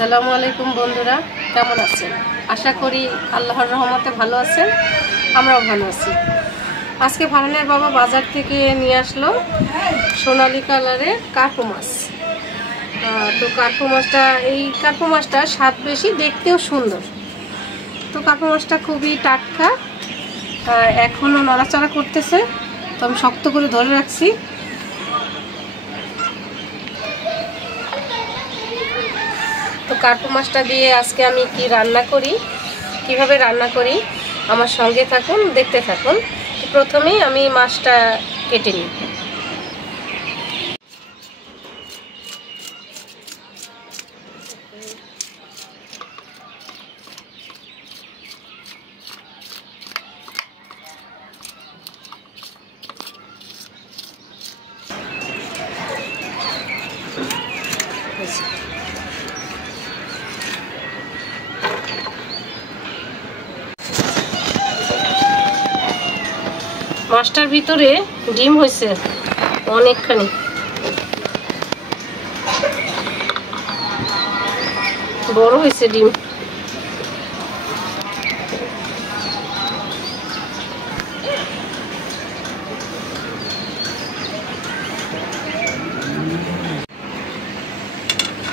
আসসালামু আলাইকুম বন্ধুরা, কেমন আছেন? আশা করি আল্লাহর রহমতে ভালো আছেন। আমরাও ভালো আছি। আজকে ফারহানের বাবা বাজার থেকে নিয়ে আসলো সোনালী কালারের কার্পু মাছ। তো কার্পু মাছটা, এই কার্পু মাছটা স্বাদ বেশি, দেখতেও সুন্দর। তো কার্পু মাছটা খুবই টাটকা, এখনও নড়াচড়া করতেছে, তো আমি শক্ত করে ধরে রাখছি। তো কার্পু মাছটা দিয়ে আজকে আমি কি রান্না করি, কিভাবে রান্না করি, আমার সঙ্গে থাকুন, দেখতে থাকুন। প্রথমেই আমি মাছটা কেটে নিই। মাছটার ভিতরে ডিম হয়েছে অনেকখানি, বড় হয়েছে ডিম।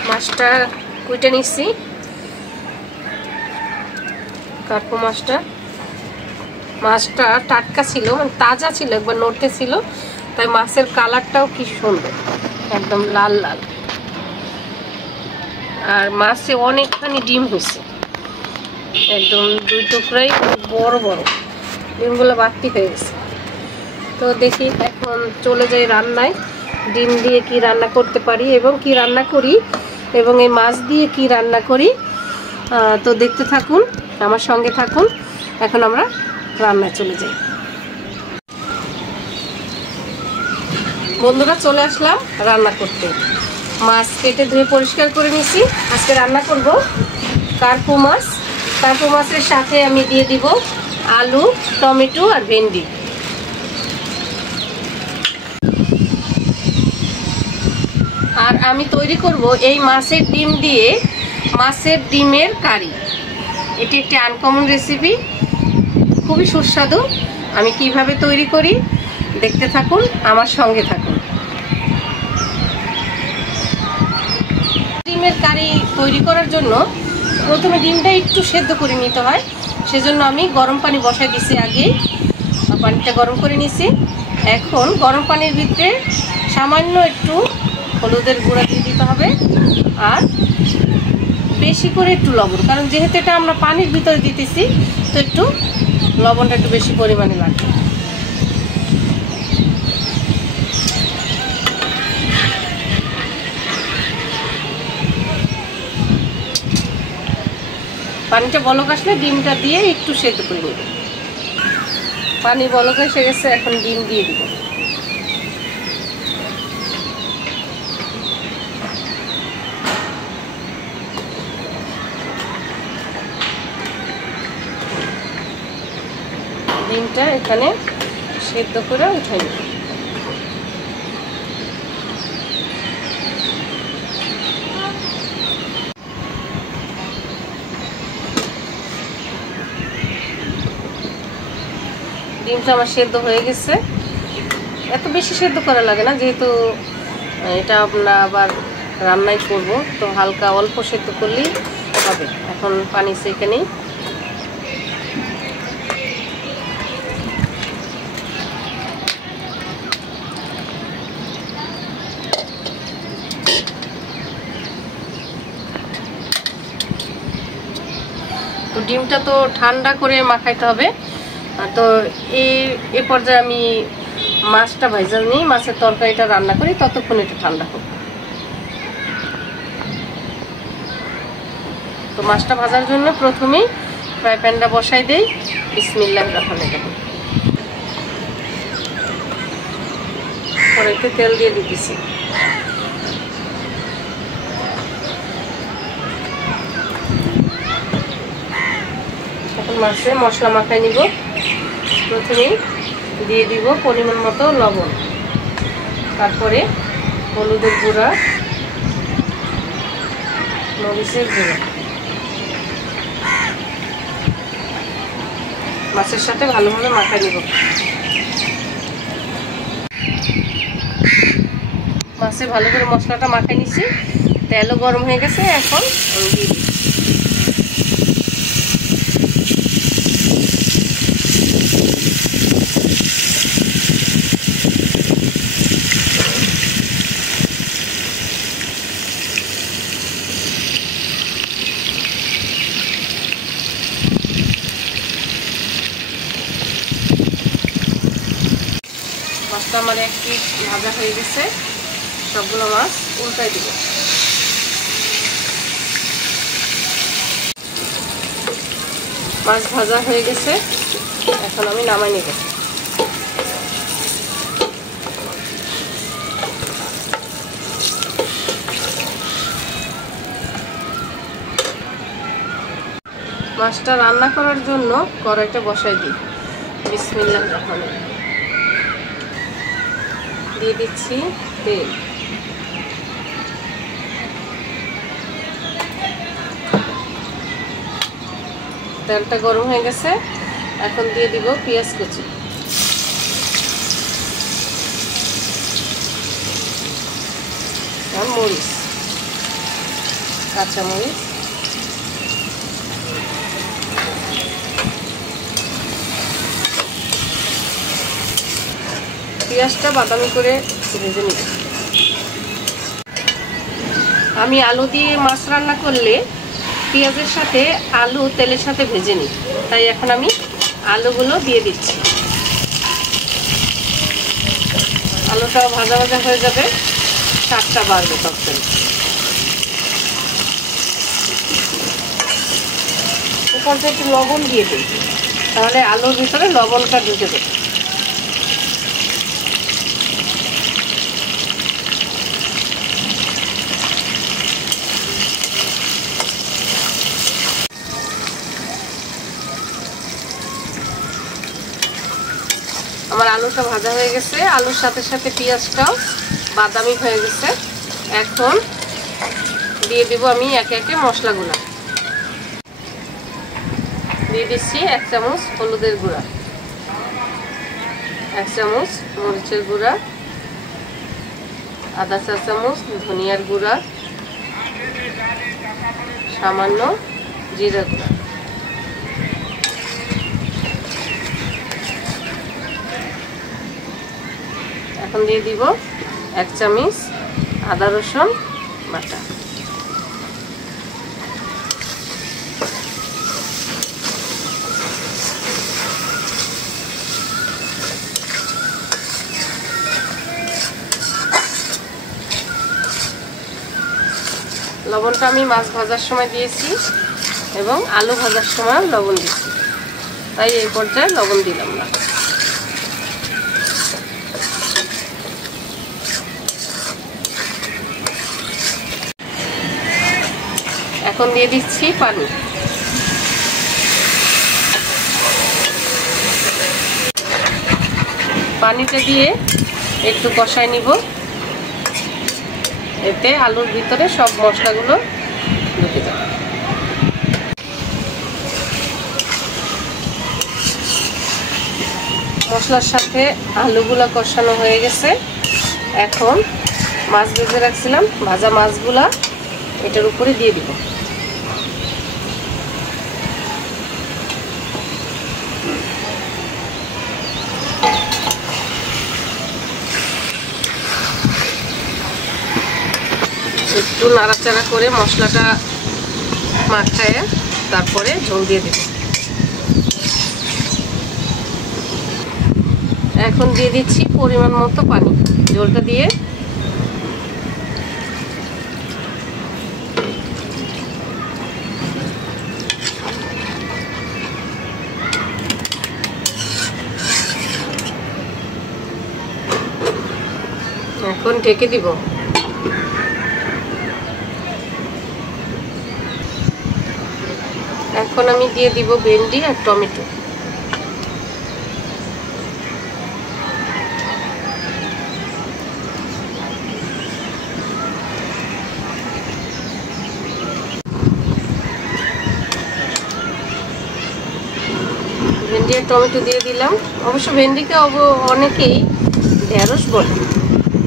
মাছটা কুইটে নিচ্ছি। কার্পু মাছটা টাটকা ছিল, মানে তাজা ছিল, একবার নড়তে ছিল, তাই মাছের কালারটাও কি সুন্দর, একদম লাল লাল। আর মাছে অনেকখানি ডিম হয়েছে, একদম দুই টুকরাই বড় বড়, ডিমগুলো বাড়তি হয়ে গেছে। তো দেখি এখন চলে যাই রান্নায়। ডিম দিয়ে কি রান্না করতে পারি এবং কি রান্না করি, এবং এই মাছ দিয়ে কি রান্না করি, তো দেখতে থাকুন, আমার সঙ্গে থাকুন। এখন আমরা রান্নায় চলে যাই। বন্ধুরা, চলে আসলাম রান্না করতে। মাছ কেটে ধুয়ে পরিষ্কার করে নিছি। আজকে রান্না করব কার্পু মাছ। কার্পু মাছের সাথে আমি দিয়ে দিব আলু, টমেটো আর ভেন্ডি। আর আমি তৈরি করব এই মাছের ডিম দিয়ে মাছের ডিমের কারি। এটি একটি আনকমন রেসিপি, খুবই সুস্বাদু। আমি কিভাবে তৈরি করি দেখতে থাকুন, আমার সঙ্গে থাকুন। ডিমের কারি তৈরি করার জন্য প্রথমে ডিমটা একটু সেদ্ধ করে নিতে হয়, সেজন্য আমি গরম পানি বসাই দিছি। আগে পানিটা গরম করে নিছি। এখন গরম পানির ভিতরে সামান্য একটু হলুদের গুঁড়া দিয়ে দিতে হবে, আর বেশি করে একটু লবণ, কারণ যেহেতু এটা আমরা পানির ভিতরে দিতেছি, তো একটু লবণটা একটু বেশি পরিমাণে লাগবে। পানিটা বলক আসলে ডিমটা দিয়ে একটু সেদ্ধ করে নেব। পানি বলক এসে গেছে, এখন ডিম দিয়ে দিব। ডিমটা এখানে সেদ্ধ করে উঠাই নেব। ডিমটা আমার সেদ্ধ হয়ে গেছে। এত বেশি সেদ্ধ করা লাগে না, যেহেতু এটা আমরা আবার রান্নাই করব, তো হালকা অল্প সেদ্ধ করলেই হবে। এখন পানি সেঁকে নেই। তো ডিমটা তো ঠান্ডা করে মাখাইতে হবে। তো এই পর্যায়ে আমি মাছটা ভাজা নিই, মাছের তরকারিটা রান্না করি, ততক্ষণ এটা ঠান্ডা হোক। তো মাছটা ভাজার জন্য প্রথমেই ফ্রাই প্যানটা বসাই দেই। বিসমিল্লাহির রহমানির রহিম। কড়াইতে তেল দিয়ে দিতেছি। এখন মাছে মশলা মাখাই নিব। প্রথমেই দিয়ে দিব পরিমাণ মতো লবণ, তারপরে হলুদের গুঁড়া, মরিচের গুঁড়ো মাছের সাথে ভালোভাবে মাখায় নিব। মাছে ভালো করে মশলাটা মাখায় নিছি, তেলও গরম হয়ে গেছে। এখন আমি দিয়ে দিই মাছটা। আমার এক পিঠ ভাজা হয়ে গেছে, সবগুলো মাছ উল্টাই দিব। মাছ ভাজা হয়ে গেছে, এখন আমি নামাই নিব। মাছটা রান্না করার জন্য কড়াইটা বসাই দিই। বিসমিল্লাহির রহমানির রহিম। দিয়ে দিচ্ছি তেল। তেলটা গরম হয়ে গেছে, এখন দিয়ে দিব পেঁয়াজ কুচি। আর মরিচ, কাঁচা মরিচ, পেঁয়াজটা বাদামি করে ভেজে নিব। আমি আলু দিয়ে মাছ রান্না করলে পেঁয়াজের সাথে আলু তেলের সাথে ভেজে নিই, তাই এখন আমি আলুগুলো দিয়ে দিচ্ছি। আলুটাও ভাজা ভাজা হয়ে যাবে, স্বাদটা বাড়বে তরকারি। উপরটা একটু লবণ দিয়ে দিই, তাহলে আলুর ভিতরে লবণটা ঢুকে দেবে। আমার আলুটা ভাজা হয়ে গেছে, আলুর সাথে সাথে পেঁয়াজটাও বাদামি হয়ে গেছে। এখন দিয়ে দিব আমি একে একে মশলাগুলো। দিয়ে দিচ্ছি 1 চামচ হলুদের গুঁড়া, 1 চামচ মরিচের গুঁড়া, আধা চা চামচ ধনিয়ার গুঁড়া, সামান্য জিরা গুঁড়া। এখন দিয়ে দিব 1 চামচ আদা রসুন বাটা। লবণটা আমি মাছ ভাজার সময় দিয়েছি এবং আলু ভাজার সময় লবণ দিচ্ছি, তাই এই পর্যায়ে লবণ দিলাম না। এখন দিয়ে দিচ্ছি পানি। পানিটা দিয়ে একটু কষাই নিব, এতে আলুর ভিতরে সব মশলাগুলো ঢুকে যাবে। মশলার সাথে আলুগুলো কষানো হয়ে গেছে, এখন মাছ ভেজে রাখছিলাম, ভাজা মাছগুলা এটার উপরে দিয়ে দিব। একটু নাড়াচাড়া করে মশলাটা মাখায় তারপরে ঝোল দিয়ে দেব। এখন দিয়ে দিচ্ছি পরিমাণ মতো পানি। ঝোলটা দিয়ে এখন ঢেকে দিব। এখন আমি দিয়ে দিব ভেন্ডি আর টমেটো। ভেন্ডি আর টমেটো দিয়ে দিলাম। অবশ্য ভেন্ডিকে অনেকেই ঢেঁড়স বলে,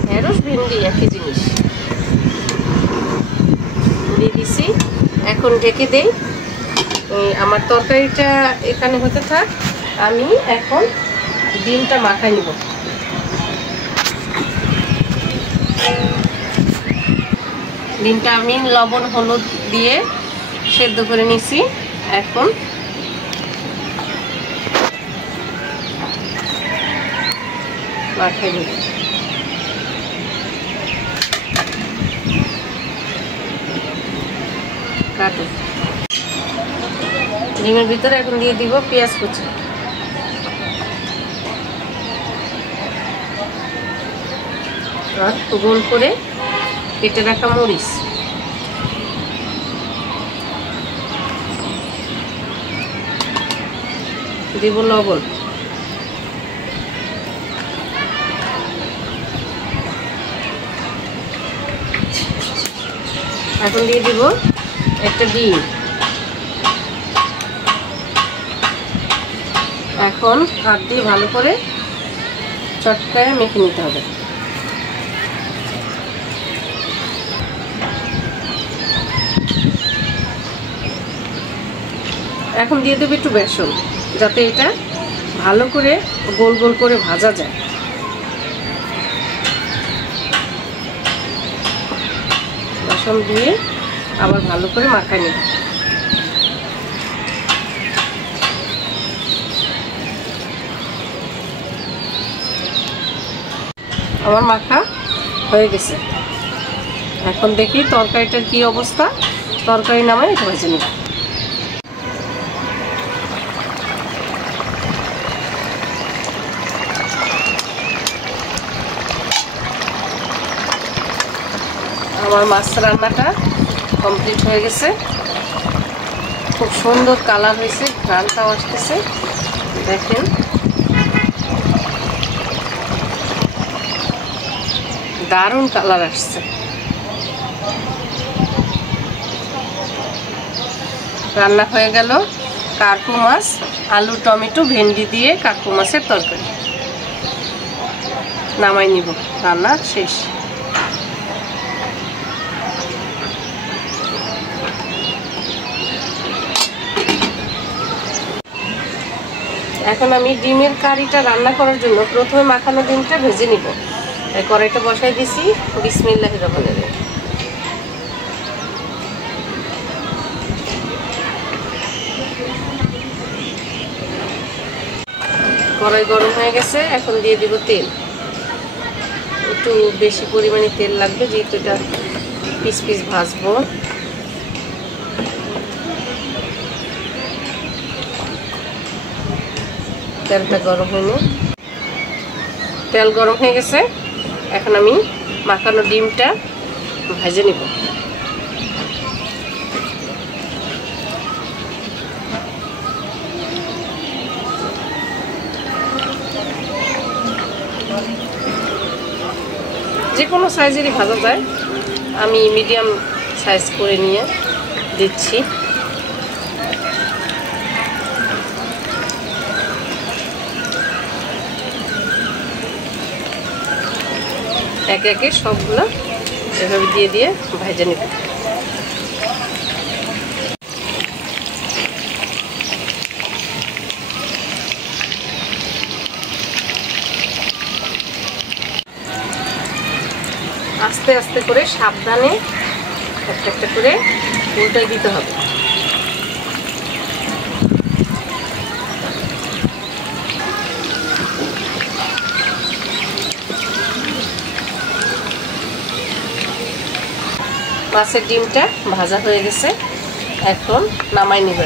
ঢেঁড়স ভেন্ডি একই জিনিস। দিয়ে দিছি, এখন ঢেকে দেই। আমার তরকারিটা এখানে হতে থাক, আমি এখন ডিমটা মাখাই নিব। ডিমটা আমি লবণ হলুদ দিয়ে সেদ্ধ করে নিছি, এখন মাখাই নিব। কাটো। ডিমের ভিতরে এখন দিয়ে দিব পেঁয়াজ কুচি, আর গোল করে কেটে রাখা মরিচ, দিব লবণ, এখন দিয়ে দিব একটা ডিম। এখন হাত দিয়ে ভালো করে চটকায় মেখে নিতে হবে। এখন দিয়ে দেবো একটু বেসন, যাতে এটা ভালো করে গোল গোল করে ভাজা যায়। বেসন দিয়ে আবার ভালো করে মাখাই নেব। আমার মাখা হয়ে গেছে। এখন দেখি তরকারিটার কি অবস্থা। তরকারি নামাই এটা ভেজে নিব। আমার মাছ রান্নাটা কমপ্লিট হয়ে গেছে। খুব সুন্দর কালার হয়েছে, ঘ্রাণটাও আসতেছে, দেখেন। দারুণ কালার আসছে। রান্না হয়ে গেল কার্পু মাছ, আলু টমেটো ভেন্ডি দিয়ে কার্পু মাছের তরকারি। নামাই নিব, রান্না শেষ। এখন আমি ডিমের কারিটা রান্না করার জন্য প্রথমে মাখানো ডিমটা ভেজে নিব। কড়াইটা বসাই দিছি, বিসমিল্লাহির রহমানির রহিম। কড়াই গরম হয়ে গেছে, এখন দিয়ে দিব তেল। একটু বেশি পরিমাণে তেল লাগবে, যেহেতু এটা পিস পিস ভাজবো। তেলটা গরম হয়নি, তেল গরম হয়ে গেছে। এখন আমি মাখানো ডিমটা ভেজে নিব। যে কোনো সাইজেরই ভাজা যায়, আমি মিডিয়াম সাইজ করে নিয়ে দিচ্ছি। একে একে সবগুলো এভাবে দিয়ে দিয়ে ভেজে নেব। আস্তে আস্তে করে সাবধানে একটা একটা করে উল্টাই দিতে হবে। মাছের ডিমটা ভাজা হয়ে গেছে, এখন নামাই নিব।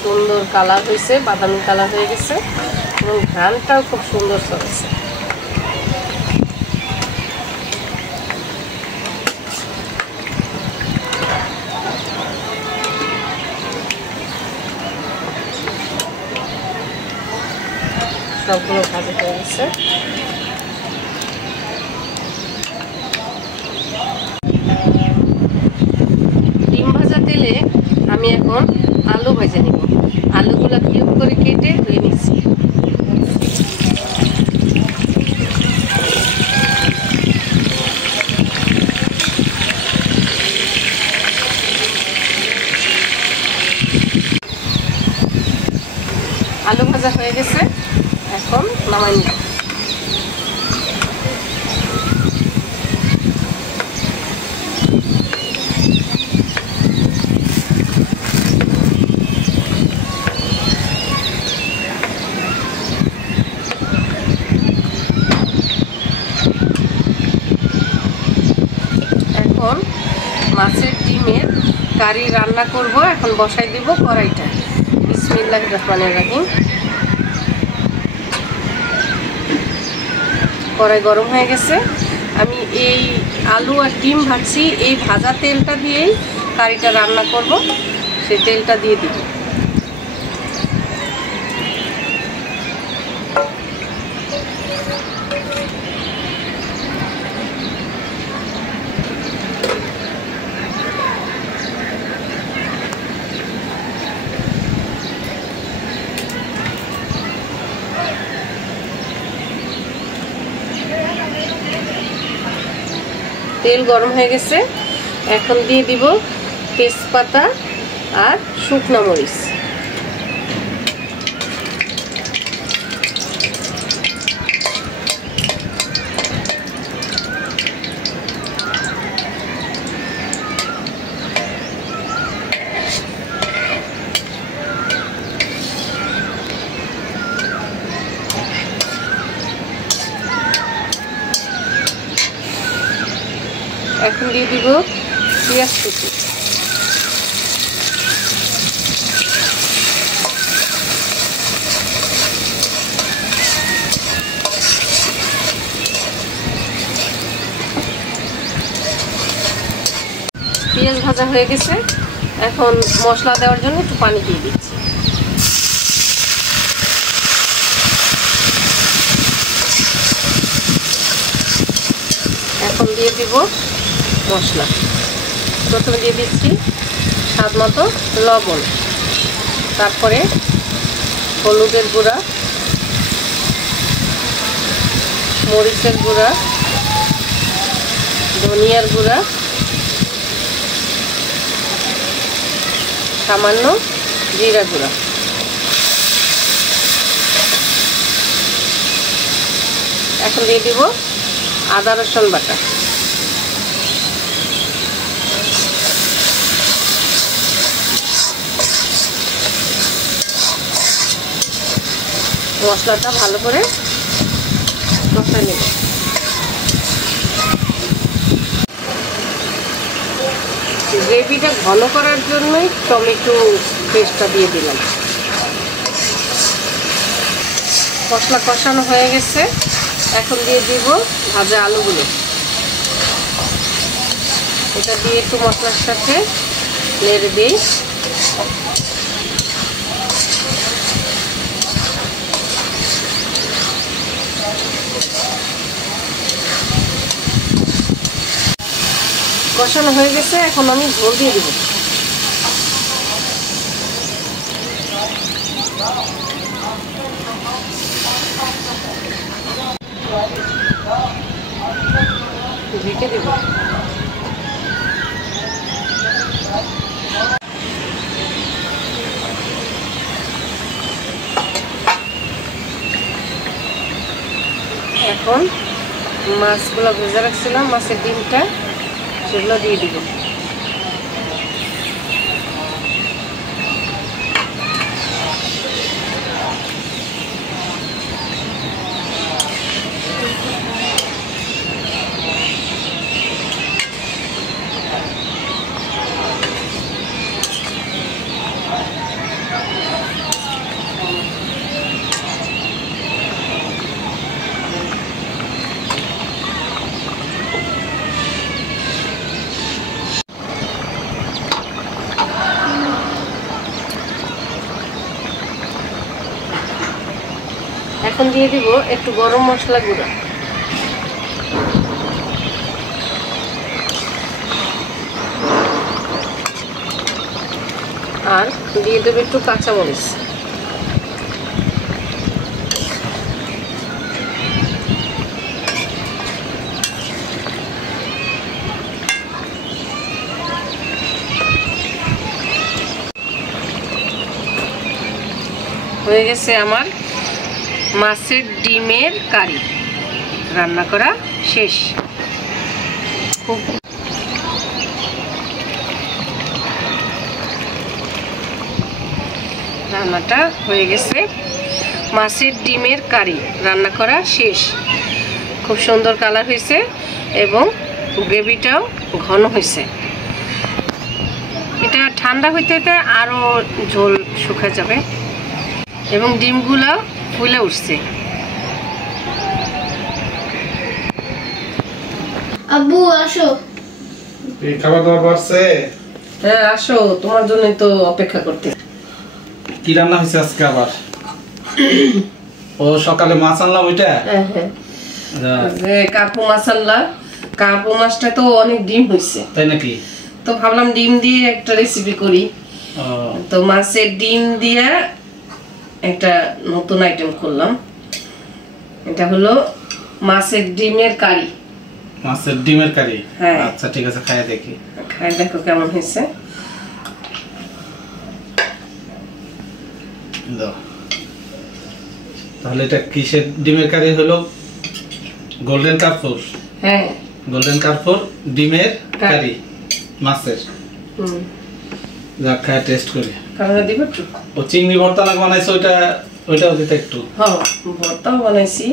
সুন্দর কালার হয়েছে, বাদামি কালার হয়ে গেছে এবং ঘ্রাণটাও খুব সুন্দর চলছে। সবগুলো ভাজা হয়ে গেছে। ডিম ভাজা তেলে আমি এখন আলু ভেজে নিব। আলুগুলো কিউব করে কেটে ধুয়ে নিচ্ছি। আলু ভাজা হয়ে গেছে, এখন নামাই নিব। এখন মাছের ডিমের কারি রান্না করব। এখন বসাই দেব কড়াইটা। বিসমিল্লাহির রহমানির রহিম। কড়াই গরম হয়ে গেছে। আমি এই আলু আর ডিম ভাজছি, এই ভাজা তেলটা দিয়েই কারিটা রান্না করব। সেই তেলটা দিয়ে দিব। তেল গরম হয়ে গেছে, এখন দিয়ে দিব তেজপাতা আর শুকনো মরিচ। এখন দিয়ে দিব পেঁয়াজ কুচি। পেঁয়াজ ভাজা হয়ে গেছে, এখন মশলা দেওয়ার জন্য একটু পানি দিয়ে দিচ্ছি। এখন দিয়ে দিব মশলা। প্রথমে দিয়ে দিচ্ছি স্বাদ মতো লবণ, তারপরে হলুদের গুঁড়া, মরিচের গুঁড়া, ধনিয়ার গুঁড়া, সামান্য জিরা গুঁড়া। এখন দিয়ে দিব আদা রসুন বাটা। মশলাটা ভালো করে কষা নেব। গ্রেভিটা ঘন করার জন্যই টমেটো পেস্টটা দিয়ে দিলাম। মশলা কষানো হয়ে গেছে, এখন দিয়ে দিব ভাজা আলুগুলো। এটা দিয়ে একটু মশলার সাথে নেড়ে দিই। কষানো হয়ে গেছে, এখন আমি ঝোল দিয়ে দিব। ঢেকে দেব। এখন মাছগুলো ভেজে রাখছিলাম, মাছের ডিমটা, সেগুলো দিয়ে দিব। এখন দিয়ে দিব একটু গরম মশলা গুঁড়া। আর দিয়ে দেবো একটু কাঁচামরিচ। হয়ে গেছে আমার মাছের ডিমের কারি, রান্না করা শেষ। রান্নাটা হয়ে গেছে, মাছের ডিমের কারি রান্না করা শেষ। খুব সুন্দর কালার হয়েছে এবং গ্রেভিটাও ঘন হয়েছে। এটা ঠান্ডা হইতে হইতে আরও ঝোল শুকিয়ে যাবে এবং ডিমগুলো ফুলে উঠছে। আব্বু আসো। এই খাবার দাবার বাড়ছে? হ্যাঁ আসো, তোমার জন্য তো অপেক্ষা করতে। কি রান্না হয়েছে আজকে আবার? ও সকালে মাছ আনলাম ওইটা। হ্যাঁ হ্যাঁ, কার্পু মাছ আনলাম। কার্পু মাছটা তো অনেক ডিম হয়েছে, তাই নাকি? তো ভাবলাম ডিম দিয়ে একটা রেসিপি করি। তো মাছের ডিম দিয়ে একটা নতুন আইটেম করলাম। এটা হলো মাছের ডিমের কারি। মাছের ডিমের কারি? হ্যাঁ। আচ্ছা ঠিক আছে, খাই দেখি। খাই দেখো কেমন হয়েছে। তাহলে এটা কিসের ডিমের কারি হলো? গোল্ডেন কার্পুর। হ্যাঁ, গোল্ডেন কার্পুর ডিমের কারি মাছের। যা খায় টেস্ট করি। কারণ দিব একটু। ও চিংড়ি ভর্তা না বানাইছে ওইটা, ওইটাও দিতে একটু। হ্যাঁ, ভর্তাও বানাইছি।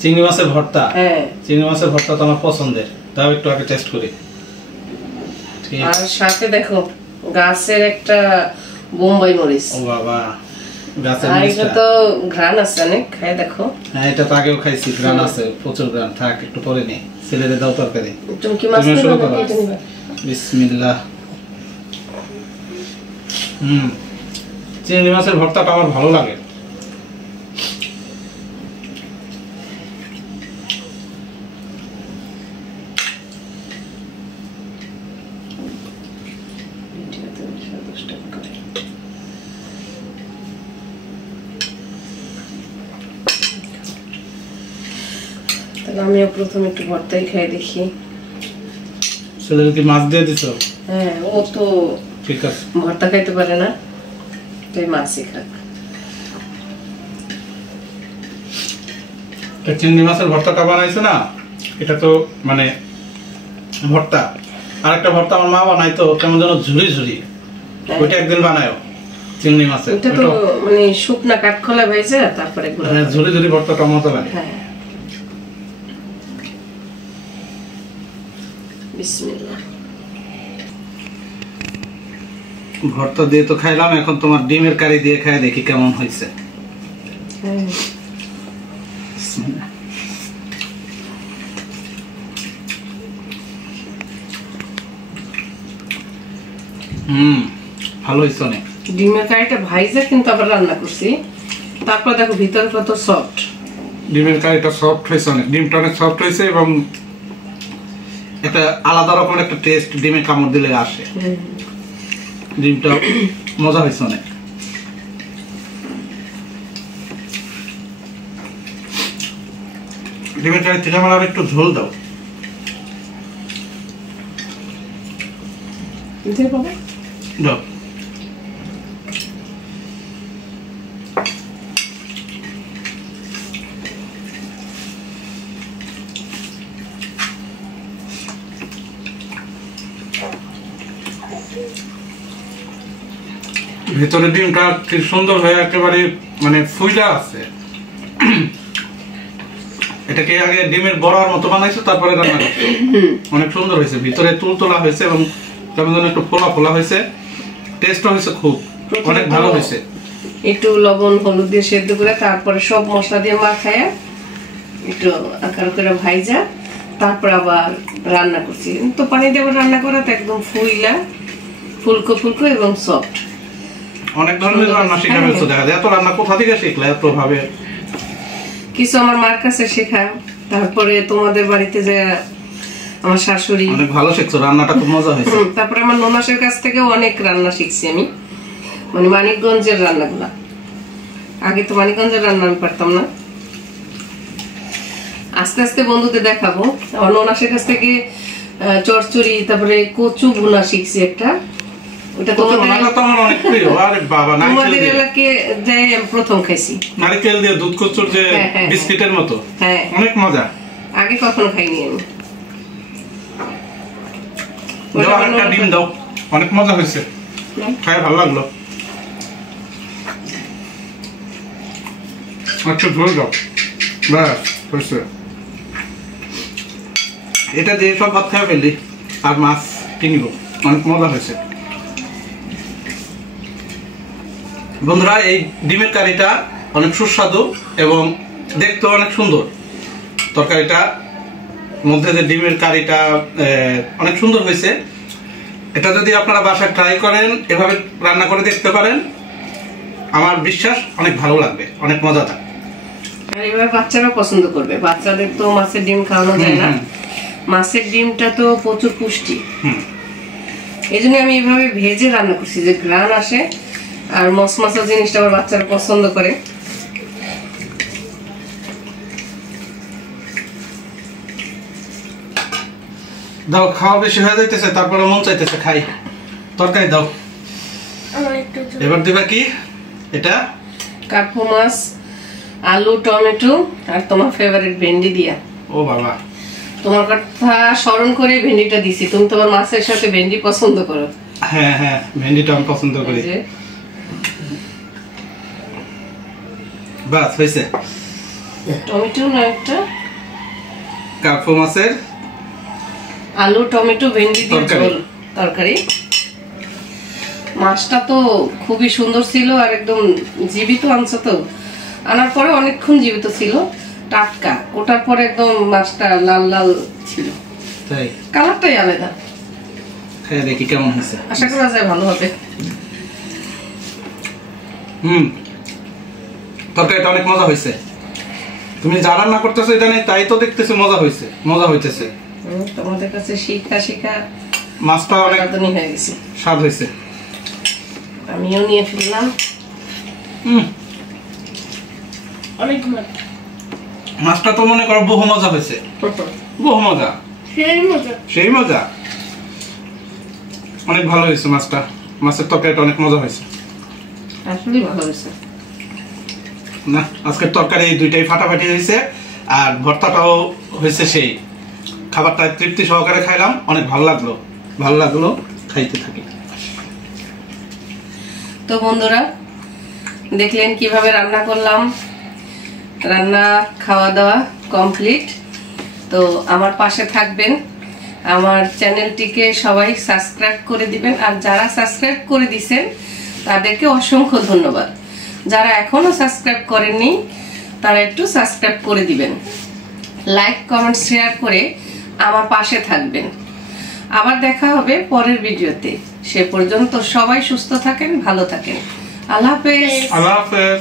চিংড়ি মাছের ভর্তা? হ্যাঁ, চিংড়ি মাছের ভর্তা তো আমার পছন্দের, তাও একটু আগে টেস্ট করি। আর সাথে দেখো গাছের একটা বোম্বাই মরিচ। ও বাবা, গাছের আর এটা মরিচটা তো ঘ্রাণ আছে অনেক, খাই দেখো। হ্যাঁ, এটা তো আগেও খাইছি, গ্রান আছে, প্রচুর গ্রান। থাক একটু পরে নি, ছেলেদের দাও তরকারি। তুমি কি মাছ শুরু নিবা করো। নাকি এটা নিবা? বিসমিল্লাহ। চিংড়ি মাছের ভর্তাটা আমার ভালো লাগে। তাহলে আমিও প্রথমে একটু ভর্তাই খাই দেখি। ছেলেদের কি মাছ দিয়ে দিছো? হ্যাঁ, ও তো ঠিক আছে, ভর্তা খাইতে পারে না, তাই মাছই খাক। চিংড়ি মাছের ভর্তাটা বানাইছে না, এটা তো মানে ভর্তা। আর একটা ভর্তা আমার মা বানাইতো, কেমন যেন ঝুরি ঝুরি, ওইটা একদিন বানায়ও চিংড়ি মাছের। এটা তো মানে শুকনা কাঠখোলা ভেজে তারপরে হ্যাঁ, ঝুরি ঝুরি ভর্তাটা মজা লাগে। হ্যাঁ, বিসমিল্লাহ। ভর্তা দিয়ে তো খাইলাম, এখন তোমার ডিমের কারি দিয়ে খাই দেখি কেমন হয়েছে। হ্যাঁ, ভালো হয়েছে অনেক। ডিমের কারিটা ভাইজা কিন্তু আবার রান্না করছি, তারপর দেখো ভিতরে কত সফট। ডিমের কারিটা সফট হয়েছে অনেক, ডিমটা অনেক সফট হয়েছে এবং একটা আলাদা রকমের একটা টেস্ট ডিমে কামড় দিলে আসে। ডিমটা মজা হয়েছে অনেক। ডিমের কারি থেকে আমার আর একটু ঝোল দাও। দাও। ভেতরে ডিমটা কি সুন্দর হয়ে একেবারে মানে ফুইলা আছে। এটাকে আগে ডিমের বড়ার মতো বানাইছো, তারপরে রান্না করছো। অনেক সুন্দর হয়েছে, ভিতরে তুলতলা হয়েছে এবং কেমন যেন একটু ফোলা ফোলা হয়েছে। টেস্টও হয়েছে খুব, অনেক ভালো হয়েছে। একটু লবণ হলুদ দিয়ে সেদ্ধ করে তারপরে সব মশলা দিয়ে মাখায় একটু আকার করে ভাইজা তারপর আবার রান্না করছি। তো পানি দিয়ে আবার রান্না করা তো একদম ফুইলা ফুলকো ফুলকো এবং সফট। অনেক ধরনের রান্না শিখা ফেলছো, দেখা যায়। এত রান্না কোথা থেকে শিখলে এত ভাবে? কিছু আমার মার কাছে শেখা, তারপরে তোমাদের বাড়িতে যে আমার শাশুড়ি। অনেক ভালো শিখছো, রান্নাটা খুব মজা হয়েছে। তারপরে আমার ননাসের কাছ থেকেও অনেক রান্না শিখছি আমি। মানে মানিকগঞ্জের রান্নাগুলা। আগে তো মানিকগঞ্জের রান্না আমি পারতাম না, আস্তে আস্তে বন্ধুদের দেখাবো। আমার ননাসের কাছ থেকে চচ্চড়ি তারপরে কচু ভুনা শিখছি একটা, ওটা তোমাদের এলাকায় যাই প্রথম খাইছি। নারকেল দিয়ে দুধ কচুর যে বিস্কিটের মতো, হ্যাঁ অনেক মজা, আগে কখনো খাইনি আমি। একটা ডিম দাও, অনেক মজা হয়েছে, খাই ভালো লাগলো। আচ্ছা ধরে দাও, ব্যাস হয়েছে। এটা দিয়ে সব ভাত খাই ফেললি, আর মাছ কিনবো, অনেক মজা হয়েছে। বন্ধুরা, এই ডিমের কারিটা অনেক সুস্বাদু এবং দেখতে অনেক সুন্দর। তরকারিটা মধ্যে যে ডিমের কারিটা অনেক সুন্দর হয়েছে। এটা যদি আপনারা বাসায় ট্রাই করেন, এভাবে রান্না করে দেখতে পারেন, আমার বিশ্বাস অনেক ভালো লাগবে, অনেক মজাদার। আর এবার বাচ্চারা পছন্দ করবে, বাচ্চাদের তো মাছের ডিম খাওয়ানো যায় না, মাছের ডিমটা তো প্রচুর পুষ্টি। এই জন্য আমি এভাবে ভেজে রান্না করছি, যে ঘ্রাণ আসে আর মশমশা জিনিসটা আমার বাচ্চারা পছন্দ করে। দাও, খাওয়া বেশি হয়ে যাইতেছে, তারপরে মন চাইতেছে খাই। তরকারি দাও। এবার দিবা কি? এটা কার্পু মাছ, আলু, টমেটো আর তোমার ফেভারিট ভেন্ডি দিয়া। ও বাবা, তোমার কথা স্মরণ করে ভেন্ডিটা দিছি, তুমি তোমার মাছের সাথে ভেন্ডি পছন্দ করো। হ্যাঁ হ্যাঁ, ভেন্ডিটা আমি পছন্দ করি। বাস হয়েছে। টমেটো না একটা কার্পু মাছের আলু, টমেটো, ভেন্ডি দিয়ে ঝোল তরকারি। মাছটা তো খুবই সুন্দর ছিল, আর একদম জীবিত আনছো তো, আনার পরে অনেকক্ষণ জীবিত ছিল, টাটকা, ওটার পরে একদম মাছটা লাল লাল ছিল, তাই কালারটাই আলাদা। হ্যাঁ, দেখি কেমন হয়েছে, আশা করা যায় ভালো হবে। তরকারিটা অনেক মজা হয়েছে। তুমি যা রান্না করতেছো এটা নেই, তাই তো দেখতেছি মজা হয়েছে, মজা হইতেছে। তোমাদের কাছে শিখা শিখা মাছটা অনেক হয়ে গেছে, স্বাদ হয়েছে। আমিও নিয়ে ফেললাম। মাছটা তো মনে করো বহু মজা হয়েছে, বহু মজা, সেই মজা, অনেক ভালো হয়েছে মাছটা। মাছের তরকারিটা অনেক মজা হয়েছে, আসলে ভালো হয়েছে না। আজকের তরকারি দুইটাই ফাটাফাটি হয়েছে, আর ভর্তাটাও হয়েছে সেই। খাবারটা তৃপ্তি সহকারে খাইলাম, অনেক ভালো লাগলো, ভালো লাগলো, খাইতে থাকি। তো বন্ধুরা, দেখলেন কিভাবে রান্না করলাম, রান্না খাওয়া দাওয়া কমপ্লিট। তো আমার পাশে থাকবেন, আমার চ্যানেলটিকে সবাই সাবস্ক্রাইব করে দিবেন, আর যারা সাবস্ক্রাইব করে দিয়েছেন তাদেরকে অসংখ্য ধন্যবাদ। যারা এখনো সাবস্ক্রাইব করেননি তারা একটু সাবস্ক্রাইব করে দিবেন, লাইক, কমেন্ট, শেয়ার করে আমার পাশে থাকবেন। আবার দেখা হবে পরের ভিডিওতে। সে পর্যন্ত সবাই সুস্থ থাকেন, ভালো থাকেন। আল্লাহ হাফেজ। আল্লাহ হাফেজ।